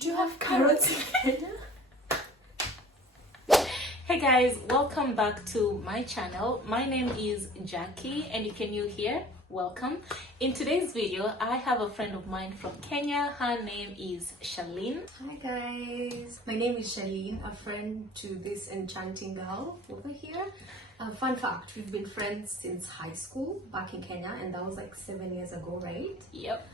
Do you have carrots in Kenya? Hey guys, welcome back to my channel. My name is Jackie and if you're new here, welcome. In today's video, I have a friend of mine from Kenya. Her name is Charlene. Hi guys, my name is Charlene, a friend to this enchanting girl over here. Fun fact, we've been friends since high school back in Kenya, and that was like 7 years ago, right? Yep.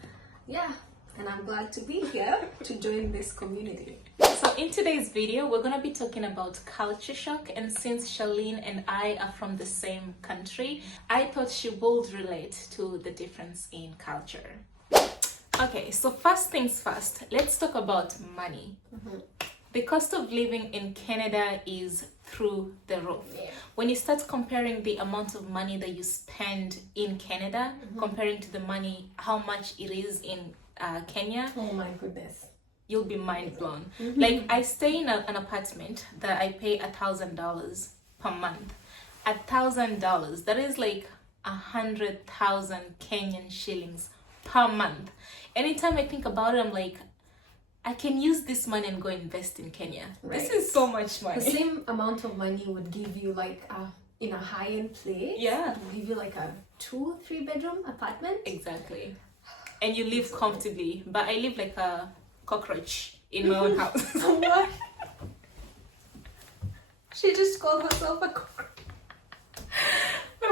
Yeah, and I'm glad to be here to join this community. So in today's video, we're going to be talking about culture shock, and since Charlene and I are from the same country, I thought she would relate to the difference in culture. Okay, so first things first, let's talk about money. The cost of living in Canada is through the roof. Yeah. When you start comparing the amount of money that you spend in Canada, comparing to the money, how much it is in Kenya, Oh my goodness. you'll be mind blown. Like I stay in an apartment that I pay $1,000 per month. $1,000, that is like 100,000 Kenyan shillings per month. Anytime I think about it, I'm like, I can use this money and go invest in Kenya. Right. This is so much money. The same amount of money would give you like in a high-end place. Yeah. It would give you like a 2-3 bedroom apartment. Exactly. And you live comfortably. But I live like a cockroach in my own house. What? She just called herself a cockroach.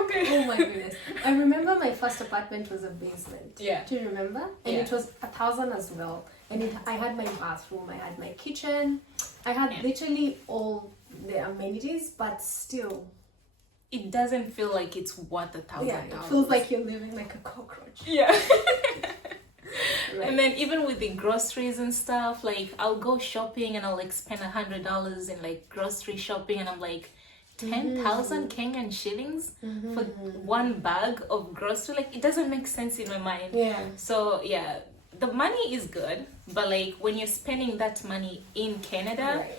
Okay. Oh my goodness. I remember my first apartment was a basement. Yeah. Do you remember? And Yeah. it was 1,000 as well. And I had my bathroom, I had my kitchen, I had literally all the amenities, but still, It doesn't feel like it's worth $1,000. yeah, it feels like you're living like a cockroach. Yeah. Right. And then even with the groceries and stuff, like I'll go shopping and I'll like spend $100 in like grocery shopping, and I'm like 10,000 Kenyan shillings for one bag of grocery. Like it doesn't make sense in my mind. Yeah. So yeah, the money is good, but like when you're spending that money in Canada, Right.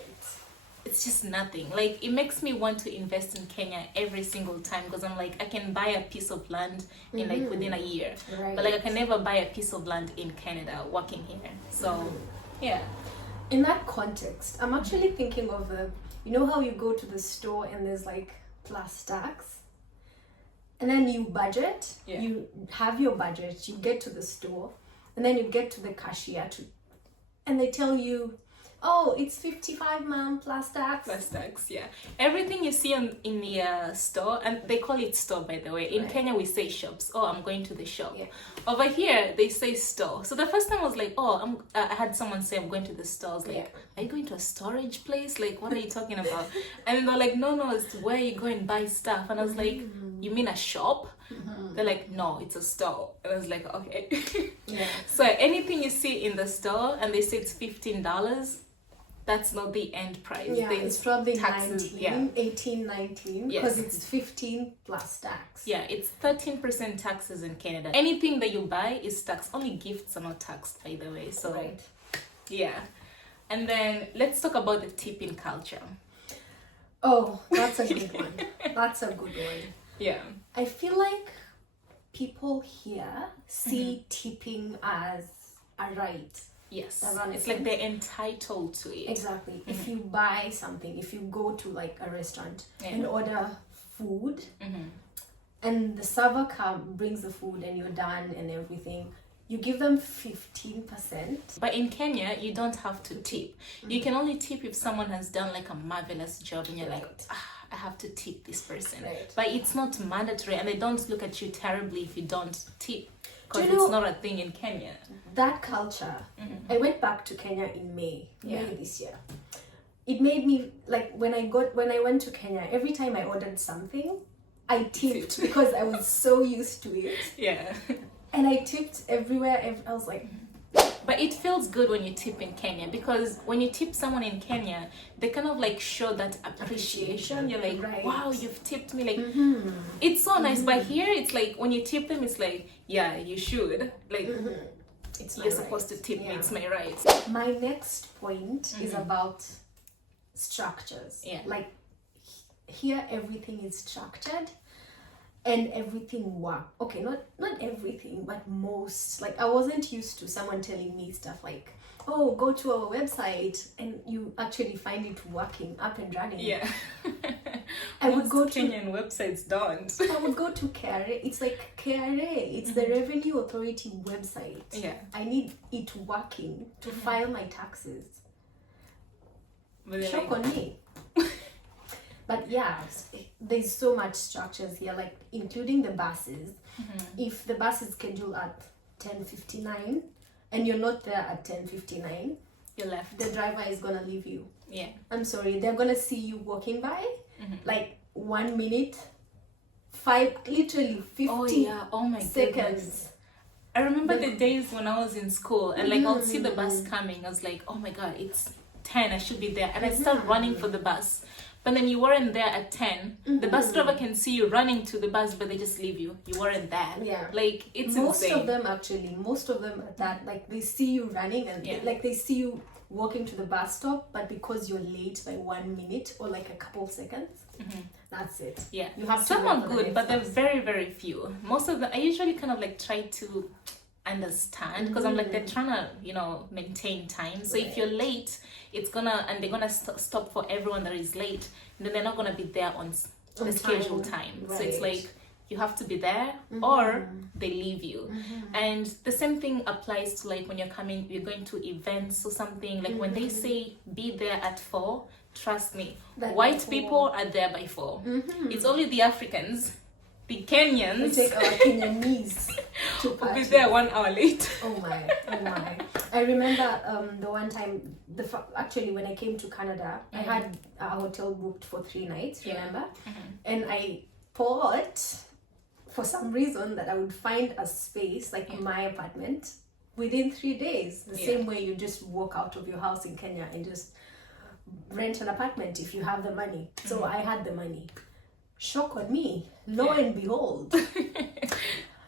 it's just nothing. Like it makes me want to invest in Kenya every single time, because I'm like, I can buy a piece of land in like within a year, Right. but like I can never buy a piece of land in Canada working here. So yeah. In that context, I'm actually thinking of you know how you go to the store and there's like plus tax? And then you budget, Yeah. you have your budget, you get to the store, and then you get to the cashier and they tell you, oh, it's 55 ma'am plus tax. Plus tax, yeah. Everything you see in the store, and they call it store, by the way. In Right. Kenya, we say shops. Oh, I'm going to the shop. Yeah. Over here, they say store. So the first time I was like, oh, I had someone say I'm going to the store. I was like, Yeah. are you going to a storage place? Like, what are you talking about? And then they're like, no, it's where you go and buy stuff. And I was like, you mean a shop? They're like, no, it's a store. And I was like, okay. Yeah. So anything you see in the store and they say it's $15, that's not the end price. Yeah, There's it's probably taxes, 19, 18, 19, Yes. because it's 15 plus tax. Yeah, it's 13% taxes in Canada. Anything that you buy is taxed. Only gifts are not taxed, by the way. So Right. yeah. And then let's talk about the tipping culture. Oh, that's a good one. That's a good one. Yeah. I feel like people here see tipping as a right. Yes. Does that make It's like sense? they're entitled to it. Exactly. If you buy something, if you go to like a restaurant Yeah. and order food, and the server brings the food and you're done and everything, you give them 15%. But in Kenya, you don't have to tip. You can only tip if someone has done like a marvelous job and you're like, I have to tip this person. Right. But it's not mandatory, and they don't look at you terribly if you don't tip, because Do you know- it's not a thing in Kenya. That culture, I went back to Kenya in May this year. It made me like when I went to Kenya, every time I ordered something, I tipped because I was so used to it. Yeah. And I tipped everywhere. I was like, But it feels good when you tip in Kenya, because when you tip someone in Kenya, they kind of like show that appreciation. You're like, Right. wow, you've tipped me. Like, it's so nice. But here, it's like when you tip them, it's like, yeah, you should. Like, it's my you're right. supposed to tip me. Yeah. It's my right. My next point is about structures. Yeah. Like here, everything is structured. and everything worked. Okay, not everything, but most. Like, I wasn't used to someone telling me stuff like, oh, go to our website, and you actually find it working, up and running. Yeah. I would go to Kenyan websites don't. I would go to KRA. It's like KRA. It's the Revenue Authority website. Yeah. I need it working to file my taxes. But they're Shock like, on me. But yeah, there's so much structures here, like including the buses. If the bus is scheduled at 10:59 and you're not there at 10:59, you're left. the driver is gonna leave you. Yeah. I'm sorry, they're gonna see you walking by, like 1 minute, literally 50 Oh my seconds. goodness. I remember the days when I was in school and like I'll see the bus coming. I was like, oh my god, it's 10, I should be there. And I start running for the bus. But then you weren't there at 10. The bus driver can see you running to the bus, but they just leave you. You weren't there. Yeah. Like, it's most insane. most of them are that, like, they see you running and they see you walking to the bus stop, but because you're late by 1 minute or like a couple seconds, that's it. Yeah. You have to Some wait are for the good, next but they're bus. very, very few. Most of them, I usually kind of like try to understand because I'm like, they're trying to, you know, maintain time. So if you're late, it's gonna, and they're gonna stop for everyone that is late, then they're not gonna be there on the scheduled time. So it's like, you have to be there or they leave you. And the same thing applies to like when you're going to events or something, like when they say be there at 4, trust me, white people are there by 4. It's only the Africans, the Kenyans, we take our Kenyanese to will party. be there 1 hour late. Oh my. I remember the one time, actually when I came to Canada, I had a hotel booked for 3 nights, remember? And I thought, for some reason, that I would find a space, like my apartment, within 3 days. The same way you just walk out of your house in Kenya and just rent an apartment if you have the money. So I had the money. Shock on me. Lo and behold.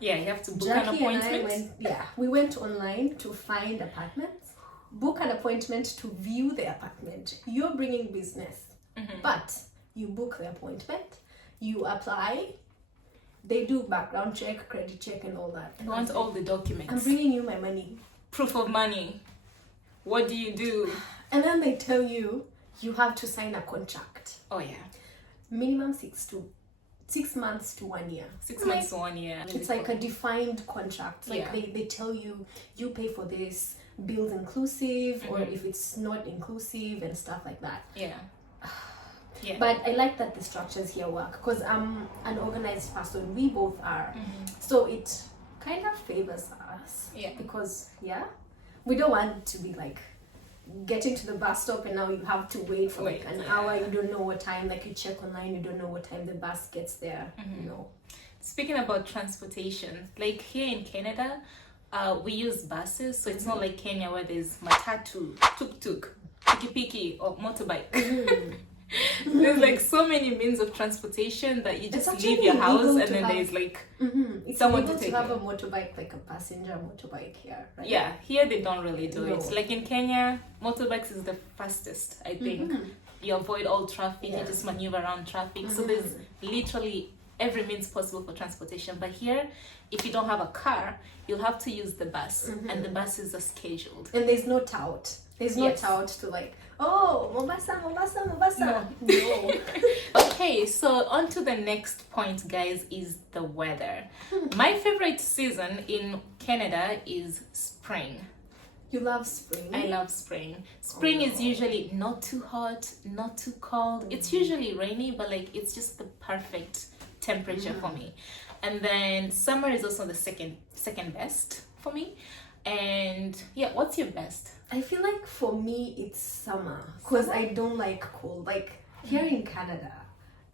Yeah, you have to book Jackie an appointment. we went online to find apartments, book an appointment to view the apartment. You're bringing business, but you book the appointment, you apply, they do background check, credit check, and all that. You want all the documents. I'm bringing you my money. Proof of money. What do you do? And then they tell you have to sign a contract. Oh yeah. Minimum 6 months to 1 year. 6 months to 1 year. It's like a defined contract. Like they tell you pay for this, bills inclusive, or if it's not inclusive and stuff like that. Yeah. Yeah. But I like that the structures here work because I'm an organized person. We both are. So it kind of favors us. Yeah. Because we don't want to be like getting to the bus stop and now you have to wait for like an hour. You don't know what time, like you check online, you don't know what time the bus gets there. You know. Speaking about transportation, like here in Canada, we use buses, so it's not like Kenya where there's matatu, tuk-tuk, piki-piki, or motorbike. There's like so many means of transportation that you just leave your house and then there's like someone to take have you. a motorbike, like a passenger motorbike here, right? Yeah, here they don't really do it. Like in Kenya, motorbikes is the fastest, I think. You avoid all traffic, you just maneuver around traffic. So there's literally every means possible for transportation. But here, if you don't have a car, you'll have to use the bus, and the buses are scheduled. And there's no tout. There's no tout to like, oh, Mombasa. No. Okay, so on to the next point, guys, is the weather. My favorite season in Canada is spring. You love spring? I love spring. Spring is usually not too hot, not too cold. It's usually rainy, but like it's just the perfect temperature for me. And then summer is also the second best for me. And yeah, what's your best? I feel like for me it's summer because I don't like cold. Like here in Canada,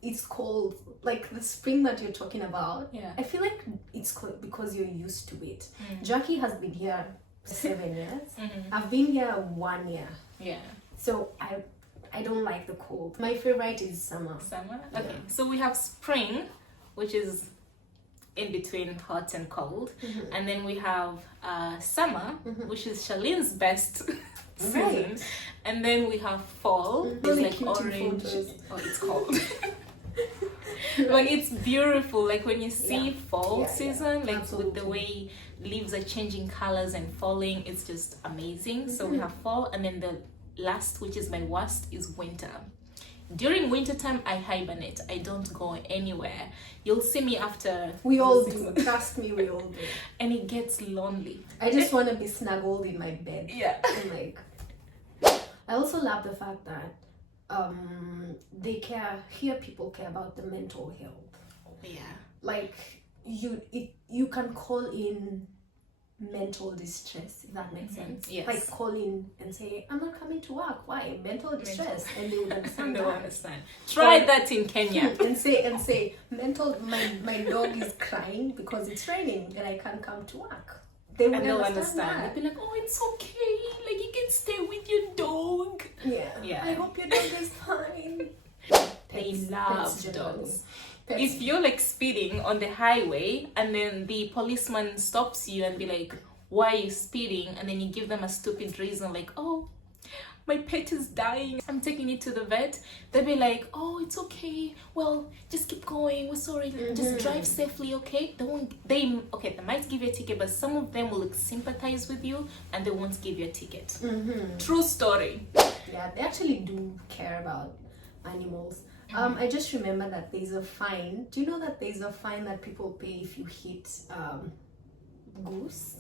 it's cold. Like the spring that you're talking about. Yeah. I feel like it's cold because you're used to it. Jackie has been here 7 years. I've been here 1 year. Yeah. So I don't like the cold. My favorite is summer. Summer? Okay. So we have spring, which is in between hot and cold. And then we have summer, which is Charlene's best season. Right. And then we have fall. It's Really like cute in orange. photos. Oh, it's cold. But it's beautiful. Like when you see fall Yeah, season, like absolutely. with the way leaves are changing colors and falling, it's just amazing. So we have fall, and then the last, which is my worst, is winter. During winter time, I hibernate. I don't go anywhere. You'll see me after. We all do. Trust me, we all do. And it gets lonely. I just want to be snuggled in my bed. Yeah. And like, I also love the fact that they care. Here, people care about the mental health. Yeah. Like you can call in mental distress, if that makes sense. Yes. Like call in and say, I'm not coming to work. Why? Mental distress. And they would understand. They that. will understand. Try that in Kenya. and say mental, my dog is crying because it's raining and I can't come to work. They would And they'll understand. understand. They'll be like, oh, it's okay. Like, you can stay with your dog. Yeah. I hope your dog is fine. They Pets love generally. dogs. Pets. If you're like speeding on the highway and then the policeman stops you and be like, why are you speeding? And then you give them a stupid reason like, oh, my pet is dying, I'm taking it to the vet. They'll be like, oh, it's okay, well, just keep going, we're sorry, just drive safely, okay? They might give you a ticket, but some of them will like, sympathize with you and they won't give you a ticket. True story. Yeah, they actually do care about animals. I just remember that there's a fine. Do you know that there's a fine that people pay if you hit goose?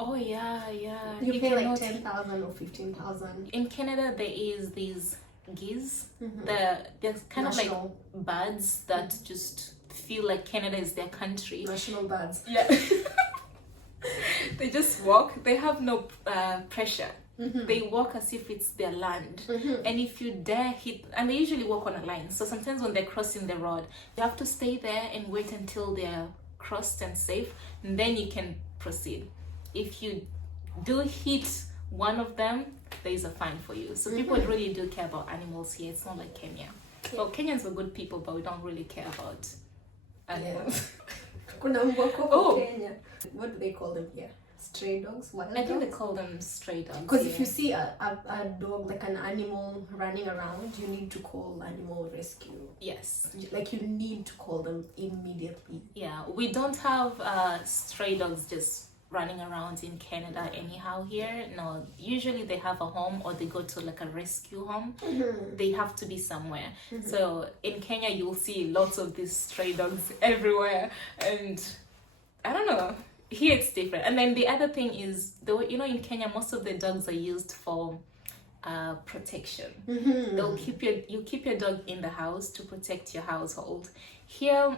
Oh yeah. You pay like cannot- 10,000 or 15,000. In Canada, there is these geese. They're kind National. of like birds that just feel like Canada is their country. National birds. Yeah. They just walk. They have no pressure. They walk as if it's their land. And if you dare hit, and they usually walk on a line. So sometimes when they're crossing the road, you have to stay there and wait until they're crossed and safe, and then you can proceed. If you do hit one of them, there is a fine for you. So people really do care about animals here. It's not like Kenya. Well, Kenyans are good people, but we don't really care about animals. Kuna mbwa kwa Oh. Kenya. What do they call them here? Stray dogs? Wild I think they dogs? call them stray dogs. Because if you see a dog, like an animal running around, you need to call animal rescue. Yes. Like you need to call them immediately. Yeah, we don't have stray dogs just running around in Canada anyhow here. No, usually they have a home or they go to like a rescue home. They have to be somewhere. So in Kenya, you'll see lots of these stray dogs everywhere. And I don't know. Here it's different. And then the other thing is, though, you know, in Kenya, most of the dogs are used for protection. You keep your dog in the house to protect your household. Here,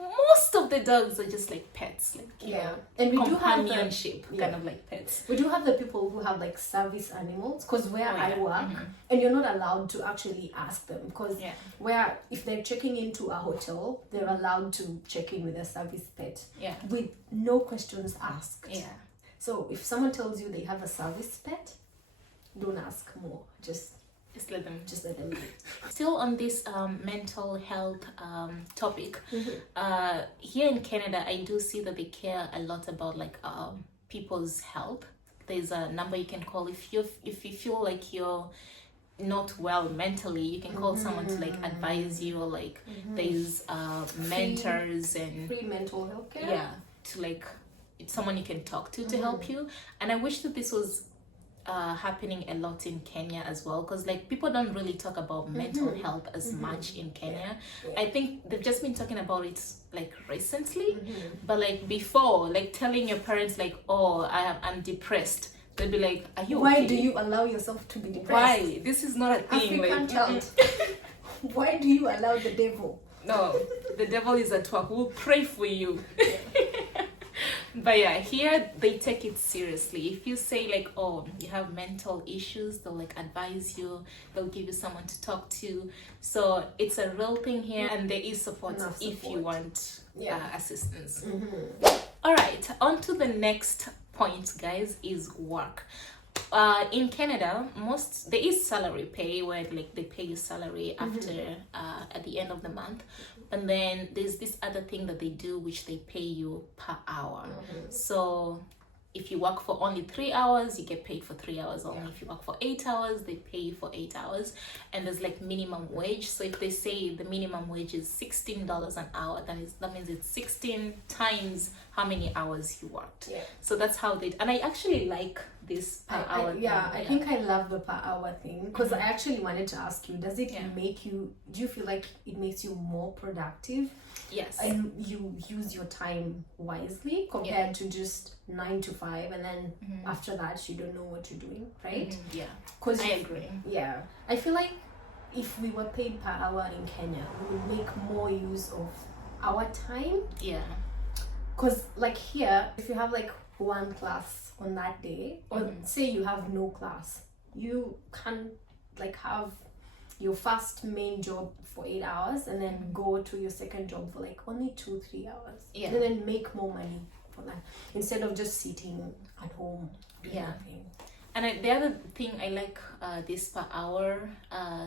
most of the dogs are just like pets, like you know, and we do have companionship, kind of like pets. We do have the people who have like service animals, because where I work, and you're not allowed to actually ask them, because where if they're checking into a hotel, they're allowed to check in with a service pet with no questions asked. So if someone tells you they have a service pet, don't ask more. Just let them be. Still on this mental health topic, here in Canada, I do see that they care a lot about like people's health. There's a number you can call if you feel like you're not well mentally. You can call someone to like advise you, or like there's mentors and free mental health care. Yeah, to like it's someone you can talk to help you. And I wish that this was happening a lot in Kenya as well, because like people don't really talk about mental health as much in Kenya. I think they've just been talking about it like recently, but like before, like telling your parents like, oh, I'm depressed, they'd be like, are you Why okay? do you allow yourself to be depressed? Why? This is not a thing. African Like, child. Why do you allow the devil? no, the devil is at work. We'll pray for you. But yeah, here they take it seriously. If you say like, oh, you have mental issues, they'll like advise you, they'll give you someone to talk to. So it's a real thing here, and there is support if you want assistance. All right, on to the next point, guys, is work. In Canada, there is salary pay, where like they pay you salary after at the end of the month, and then there's this other thing that they do, which they pay you per hour. So if you work for only 3 hours, you get paid for 3 hours only. If you work for 8 hours, they pay you for 8 hours. And there's like minimum wage. So if they say the minimum wage is $16 an hour, that means it's 16 times how many hours you worked. Yeah. So that's how they, and I actually like this per hour thing. I think I love the per hour thing, because I actually wanted to ask you, does it make you, do you feel like it makes you more productive? Yes. And you use your time wisely compared to just 9 to 5, and then after that you don't know what you're doing, right? Yeah. Because I agree. Yeah. I feel like if we were paid per hour in Kenya, we would make more use of our time. Yeah. Because like here, if you have like one class on that day, or say you have no class, you can like have your first main job for 8 hours and then go to your second job for like only 2-3 hours. Yeah. And then make more money for that instead of just sitting at home doing nothing. And the other thing I like this per hour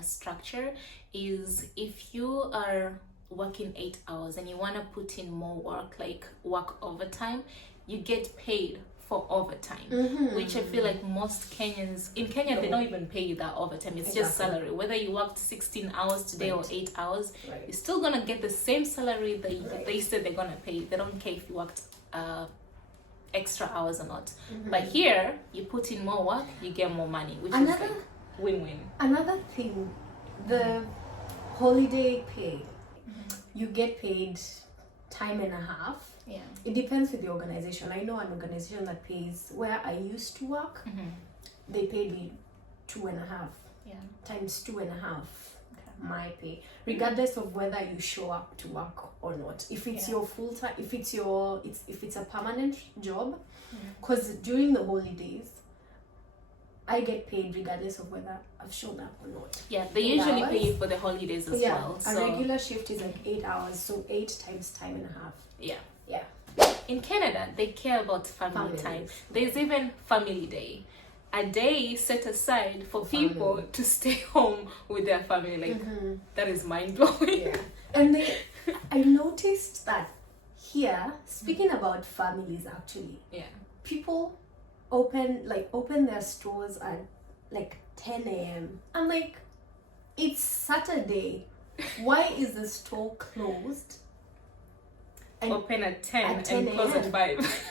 structure is if you are working 8 hours and you want to put in more work, like work overtime, you get paid for overtime, which I feel like most Kenyans in Kenya they don't even pay you that overtime. It's just salary. Whether you worked 16 hours today or 8 hours, you're still gonna get the same salary that they said they're gonna pay. They don't care if you worked extra hours or not. But here you put in more work, you get more money, which is like win-win. Another thing, the holiday pay, you get paid time and a half. Yeah. It depends with the organization. I know an organization that pays, where I used to work, they paid me 2.5 times 2.5 my pay, regardless of whether you show up to work or not. If it's your full time, if it's a permanent job, because during the holidays I get paid regardless of whether I've shown up or not. Yeah, they usually pay you for the holidays as well. A regular shift is like 8 hours, so 8 times time and a half. Yeah. Yeah. In Canada, they care about family time. There's even family day, a day set aside for people to stay home with their family. Like that is mind blowing. Yeah. And I noticed that here, speaking about families, actually, people open their stores at like 10 a.m. I'm like, it's Saturday. Why is the store closed? And open at 10 and close at 5.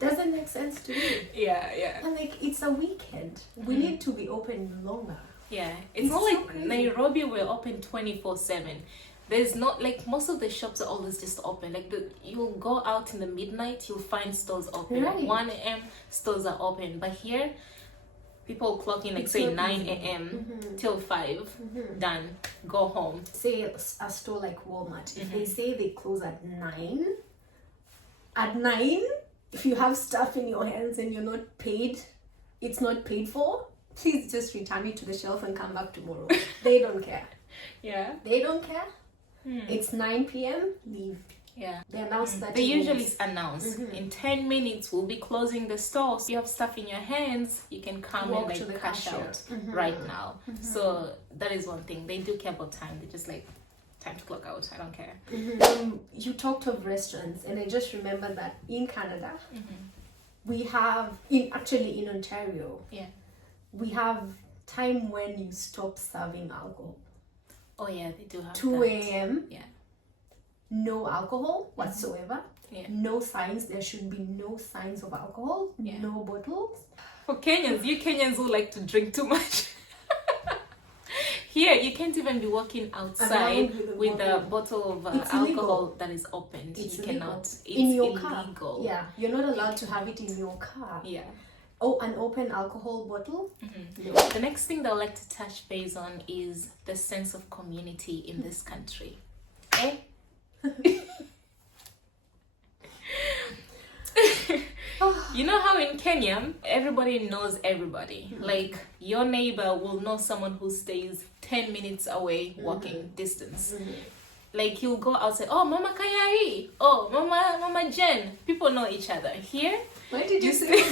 Doesn't make sense to me. Yeah. And like, it's a weekend. We need to be open longer. Yeah. It's not so like crazy. Nairobi, we're open 24/7. There's not like, most of the shops are always just open. Like you'll go out in the midnight, you'll find stores open. Right. 1 a.m. stores are open. But here, people clock in like say 9 a.m. till 5, done, go home. Say a store like Walmart, if they say they close at 9, if you have stuff in your hands and you're not paid, it's not paid for, please just return it to the shelf and come back tomorrow. They don't care. Yeah. They don't care. It's 9 p.m. leave. Yeah. They announce that. They usually announce in 10 minutes we'll be closing the store. So you have stuff in your hands, you can come Walk and to the like cash cashier. out right now. So that is one thing. They do care about time. They just like, time to clock out. I don't care. You talked of restaurants, and I just remember that in Canada, we have in Ontario, we have time when you stop serving alcohol. Oh yeah, they do have 2 a.m. Yeah. No alcohol whatsoever. Yeah. No signs. There should be no signs of alcohol. Yeah. No bottles. For Kenyans, you Kenyans who like to drink too much. Here, you can't even be walking outside with a bottle of alcohol that is opened. It's you illegal. Cannot. It's in your illegal. car. Yeah, you're not allowed to have it in your car. Yeah. Oh, an open alcohol bottle? No. The next thing that I'd like to touch base on is the sense of community in this country. You know how in Kenya, everybody knows everybody. Like, your neighbor will know someone who stays 10 minutes away walking distance. Like, you'll go outside, oh, Mama Kayai, oh, Mama Jen. People know each other. Here, Why did you say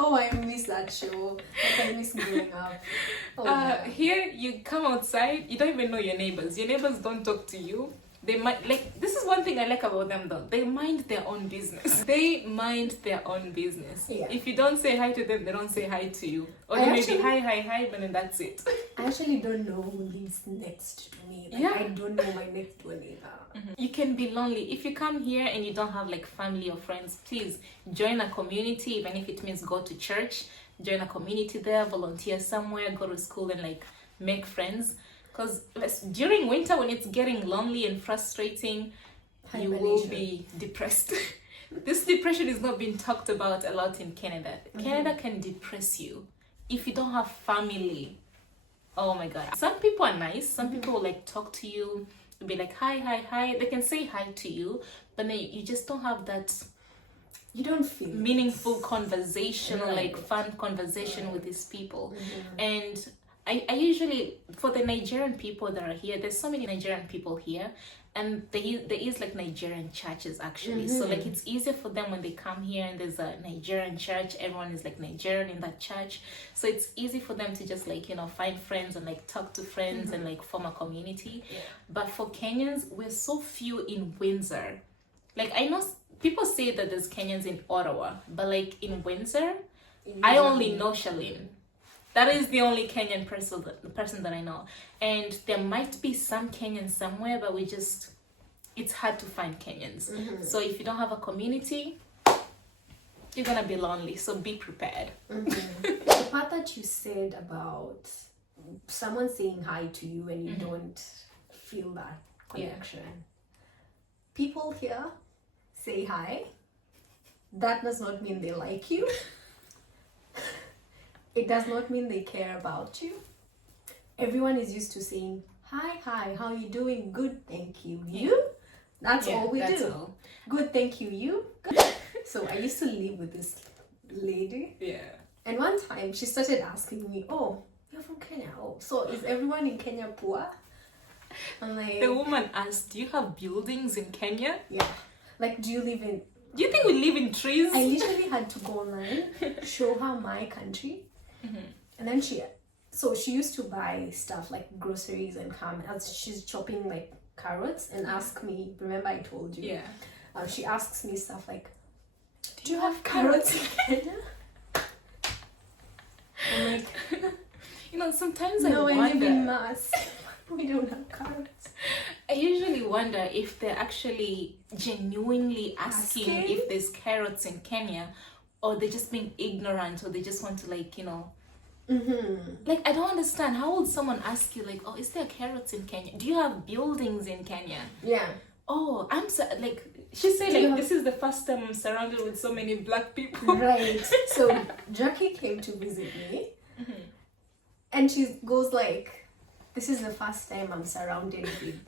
Oh, I miss that show. I miss growing up. Here, you come outside, you don't even know your neighbors. Your neighbors don't talk to you. They might, like, this is one thing I like about them though. They mind their own business. They mind their own business. Yeah. If you don't say hi to them, they don't say hi to you. Or I they may actually- be hi, but then that's it. I actually don't know who lives next to me. Like, Yeah. I don't know my next door neighbor. You can be lonely. If you come here and you don't have like family or friends, please join a community, even if it means go to church, join a community there, volunteer somewhere, go to school and like make friends. Because during winter when it's getting lonely and frustrating, you will be depressed. This depression is not being talked about a lot in Canada. Canada can depress you if you don't have family. Oh my god. Some people are nice. Some people will like talk to you, be like hi. They can say hi to you, but then you just don't have that You don't feel meaningful conversation, Right. like fun conversation with these people. And I usually, for the Nigerian people that are here, there's so many Nigerian people here, and there is like Nigerian churches actually. So like it's easier for them when they come here and there's a Nigerian church, everyone is like Nigerian in that church. So it's easy for them to just like, you know, find friends and like talk to friends and like form a community. But for Kenyans, we're so few in Windsor. Like I know people say that there's Kenyans in Ottawa, but like in Windsor, I only know Charlene. That is the only Kenyan person that I know. And there might be some Kenyans somewhere, but it's hard to find Kenyans. So if you don't have a community, you're gonna be lonely. So be prepared. The part that you said about someone saying hi to you and you don't feel that connection. People here say hi. That does not mean they like you. It does not mean they care about you. Everyone is used to saying, hi, how you doing? Good, thank you. You? That's all we do. All. Good, thank you. You? Good. So I used to live with this lady. Yeah. And one time she started asking me, oh, you're from Kenya. Oh, so is everyone in Kenya poor? I'm like, The woman asked, do you have buildings in Kenya? yeah. Like, do you live in... Do you think we live in trees? I literally had to go online, show her my country. And then she used to buy stuff like groceries and come as she's chopping like carrots and ask me, remember I told you? Yeah. She asks me stuff like, do you have carrots in Kenya? I'm like, You know, sometimes no, I I live wonder. in Mass. We don't have carrots. I usually wonder if they're actually genuinely asking if there's carrots in Kenya, or they're just being ignorant, or they just want to like, you know, like I don't understand. How would someone ask you like, oh, is there carrots in Kenya? Do you have buildings in Kenya? Yeah. Oh, I'm so like she said Do you like have- this is the first time I'm surrounded with so many black people. Right. So Jackie came to visit me, and she goes like, this is the first time I'm surrounded with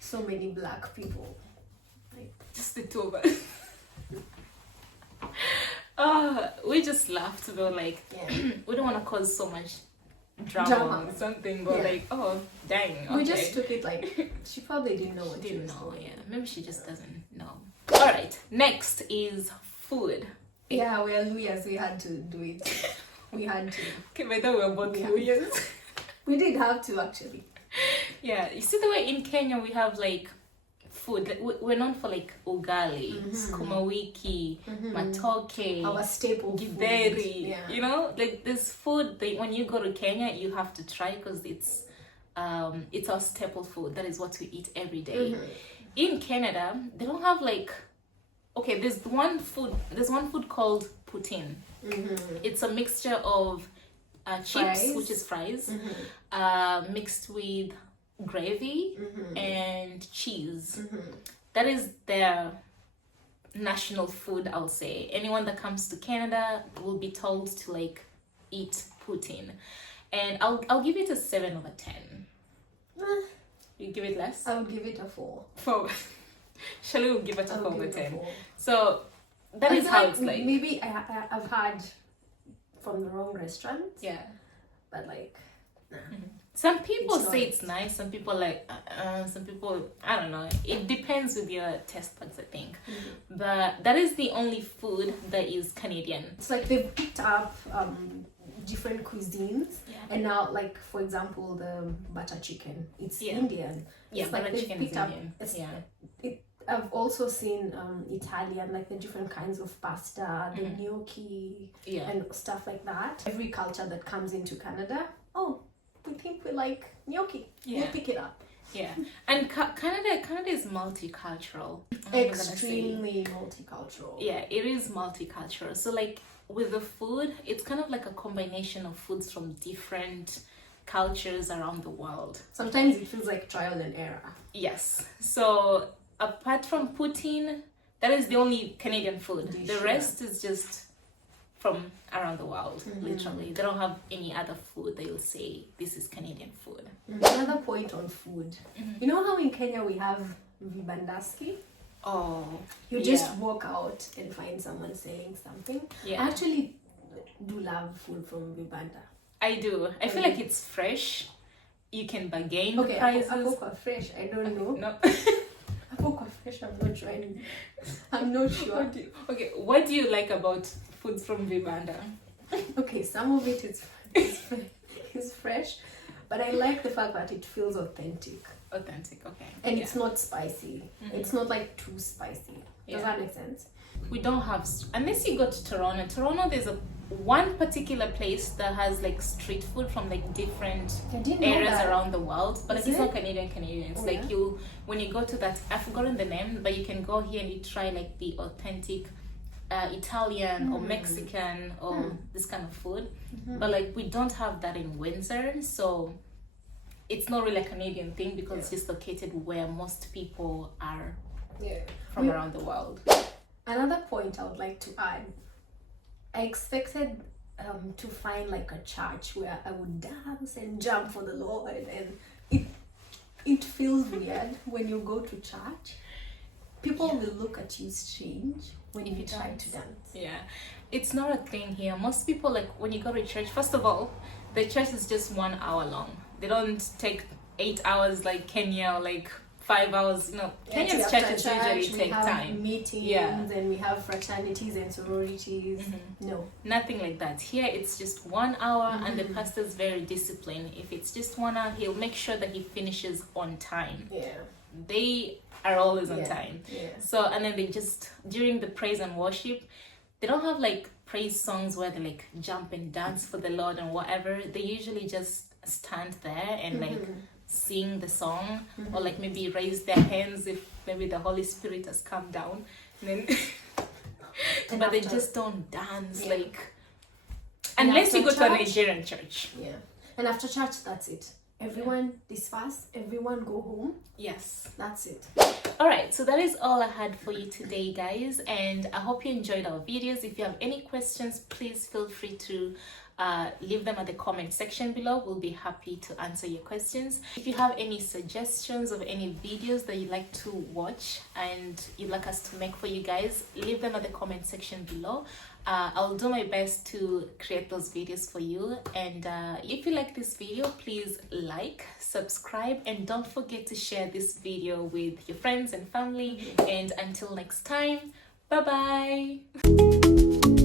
so many black people. Like, Just the two of us. We just laughed. We were like, yeah. we don't want to cause so much drama or something, but Yeah. like, oh, dang. Okay. We just took it like, she probably didn't know what she didn't was know. doing. Yeah, maybe she just doesn't know. All right, next is food. Yeah, we're lawyers. We had to do it. We had to. Okay, by the way, we're both Yeah. lawyers. We did have to actually. Yeah, you see the way in Kenya we have like food. Like, we're known for like ugali, sukuma wiki, matoke, Our staple food. githeri. Yeah. You know, like this food that when you go to Kenya you have to try because it's our staple food. That is what we eat every day. In Canada, they don't have like, okay, there's one food called poutine. It's a mixture of chips, Fries. which is fries, mixed with gravy and cheese. That is their national food, I'll say. Anyone that comes to Canada will be told to like eat poutine. And I'll give it a 7 over 10. You give it less? I would give it a 4. 4. Shelly will give it a 4 I would over give it a 10. 4. So that I is feel how it's like. Maybe I've had from the wrong restaurant, Yeah. but like, nah. Some people It's say not. it's nice, some people like, some people, I don't know. It depends with your taste buds, I think. But that is the only food that is Canadian. It's like they've picked up different cuisines. And now, like, for example, the butter chicken, it's Indian. It's like butter chicken is Indian. I've also seen Italian, like the different kinds of pasta, the gnocchi, and stuff like that. Every culture that comes into Canada, we think we like gnocchi. We'll pick it up. Yeah, and Canada is multicultural. Extremely multicultural. Yeah, it is multicultural. So like with the food, it's kind of like a combination of foods from different cultures around the world. Sometimes it feels like trial and error. Yes. So apart from poutine, that is the only Canadian food. The rest is just from around the world, literally. They don't have any other food they'll say this is Canadian food. Another point on food. You know how in Kenya we have vibandaski? Oh, you just walk out and find someone selling something. I actually do love food from vibanda. I do. I feel like it's fresh. You can bargain the prices. Apoko fresh, I don't know. No. Apoko fresh, I'm not trying. I'm not sure. What do you like about food from vibanda? Okay, some of it is fresh, but I like the fact that it feels authentic. And it's not spicy. It's not like too spicy. Does that make sense? We don't have, unless you go to Toronto, there's one particular place that has like street food from like different areas around the world, but like, it's not Canadian. It's like when you go to that, I've forgotten the name, but you can go here and you try like the authentic Italian or Mexican or this kind of food, but like we don't have that in Windsor, so it's not really a Canadian thing because it's just located where most people are from around the world. Another point I would like to add, I expected to find like a church where I would dance and jump for the Lord, and it feels weird when you go to church. People will look at you strange when you try to dance. Yeah, it's not a thing here. Most people, like when you go to church, first of all, the church is just 1 hour long. They don't take 8 hours like Kenya, or like 5 hours. Kenya's churches usually take time. Meetings and we have fraternities and sororities. No, nothing like that. Here it's just 1 hour, and the pastor's very disciplined. If it's just 1 hour, he'll make sure that he finishes on time. They are always on time. So, and then they just, during the praise and worship, they don't have like praise songs where they like jump and dance for the Lord and whatever. They usually just stand there and like sing the song, or like maybe raise their hands if maybe the Holy Spirit has come down, and then but they just don't dance like unless you go to a Nigerian church. And after church, that's it. Everyone disperse, everyone go home. Yes, that's it. All right, so that is all I had for you today, guys, and I hope you enjoyed our videos. If you have any questions, please feel free to leave them at the comment section below. We'll be happy to answer your questions. If you have any suggestions of any videos that you'd like to watch and you'd like us to make for you guys, leave them at the comment section below. I'll do my best to create those videos for you, and if you like this video, please like, subscribe, and don't forget to share this video with your friends and family. And until next time, bye bye.